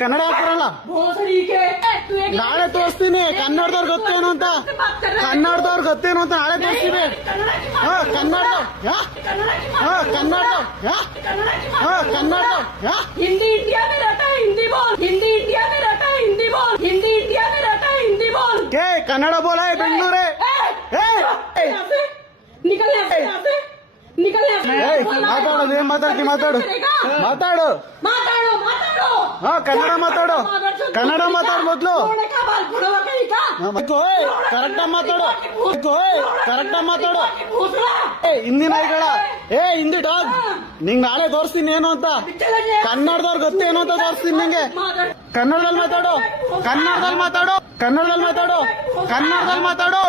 ಕನ್ನಡ ಹಾಕ್ಬರಲ್ಲ. ನಾಳೆ ತೋರಿಸ್ತೀನಿ ಕನ್ನಡದವ್ರು ಗೊತ್ತೇನು ಅಂತ. ಕನ್ನಡದವ್ರು ಗೊತ್ತೇನು ಅಂತ ನಾಳೆ ತೋರಿಸ್ತೀನಿ. ಕನ್ನಡ हिंदी इंडिया में रहता है हिंदी बोल, हिंदी इंडिया में रहता है हिंदी बोल, हिंदी इंडिया में रहता है हिंदी बोल. कन्नड़ बोला है बेंगलुरु निकल यहाँ से निकल ಮಾತಾಡೋದು ಏನ್ ಮಾತಾಡ್ತಿ ಮಾತಾಡು ಮಾತಾಡು ಮಾತಾಡೋ ಮಾತಾಡೋ. ಕನ್ನಡ ಮಾತಾಡು ಕನ್ನಡ ಮಾತಾಡು ಮೊದ್ಲು ಕರೆಕ್ಟ್ ಮಾತಾಡು ಕರೆಕ್ಟ್ ಮಾತಾಡು. ಹಿಂದಿ ನಾಯಿಗಳ ಹಿಂದಿ ಡಾಗ್ ನಿಂಗ್ ನಾಳೆ ತೋರಿಸ್ತೀನಿ ಏನು ಅಂತ. ಕನ್ನಡದವ್ರು ಗೊತ್ತೇನು ಅಂತ ತೋರಿಸ್ತೀನಿ ನಿಂಗೆ. ಕನ್ನಡದಲ್ಲಿ ಮಾತಾಡು ಕನ್ನಡದಲ್ಲಿ ಮಾತಾಡು ಕನ್ನಡದಲ್ಲಿ ಮಾತಾಡು ಕನ್ನಡದಲ್ಲಿ ಮಾತಾಡು.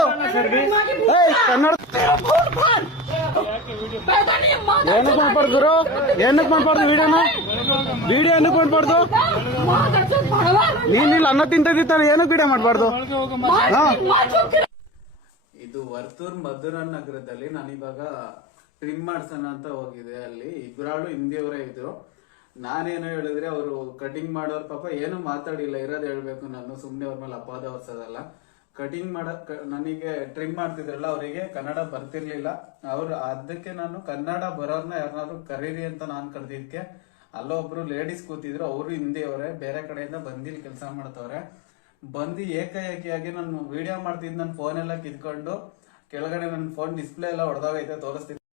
ಕನ್ನಡ ಏನಕ್ಕೆ ಮಾಡ್ಬಾರ್ದು ಗುರು? ಏನಕ್ಕೆ ಮಾಡ್ಬಾರ್ದು ವಿಡಿಯೋನ? ವಿಡಿಯೋ ಏನಕ್ಕೆ ಮಾಡ್ಬಾರ್ದು? ನೀನಿಲ್ಲ ಅನ್ನ ತಿಂತಿದ್ದಾನೆ ಏನಕ್ಕೆ ವಿಡಿಯೋ ಮಾಡ್ಬಾರ್ದು? ಇದು ವರ್ತೂರ್ ಮಧುರನ್ ನಗರದಲ್ಲಿ ನಾನಿವಾಗ ಟ್ರಿಮ್ ಮಾಡ್ಸೋಣ ಅಂತ ಹೋಗಿದೆ. ಅಲ್ಲಿ ಇಬ್ರಾಳು ಹಿಂದಿಯವರೇ ಇದ್ರು. ನಾನೇನು ಹೇಳಿದ್ರೆ ಅವರು ಕಟಿಂಗ್ ಮಾಡೋರು ಪಾಪ ಏನು ಮಾತಾಡಿಲ್ಲ. ಇರೋದು ಹೇಳ್ಬೇಕು ನಾನು, ಸುಮ್ನೆ ಅವ್ರ ಮೇಲೆ ಅಪವಾದ ಹೊಸದಲ್ಲ. ಕಟಿಂಗ್ ನನಗೆ ಟ್ರಿಮ್ ಮಾಡ್ತಿದ್ರಲ್ಲ ಅವರಿಗೆ ಕನ್ನಡ ಬರ್ತಿರ್ಲಿಲ್ಲ. ಅದಕ್ಕೆ ನಾನು ಕನ್ನಡ ಬರೋರ್ನ ಯಾರನ್ನಾದ್ರು ಕರೀರಿ ಅಂತ ನಾನು ಕರೆದಿದ್ಕೆ ಅಲ್ಲೊಬ್ರು ಲೇಡೀಸ್ ಕೂತಿದ್ರು. ಅವರು ಹಿಂದಿಯವರೇ, ಬೇರೆ ಕಡೆಯಿಂದ ಬಂದಿಲ್ಲಿ ಕೆಲಸ ಮಾಡ್ತವ್ರೆ. ಬಂದು ಏಕಾಏಕಿಯಾಗಿ ನಾನು ವಿಡಿಯೋ ಮಾಡ್ತಿದ್ ನನ್ನ ಫೋನ್ ಎಲ್ಲ ಕಿತ್ಕೊಂಡು ಕೆಳಗಡೆ ನನ್ನ ಫೋನ್ ಡಿಸ್ಪ್ಲೇ ಎಲ್ಲ ಹೊಡೆದೋಗೈತೆ ತೋರಿಸ್ತಿದ್ದೆ.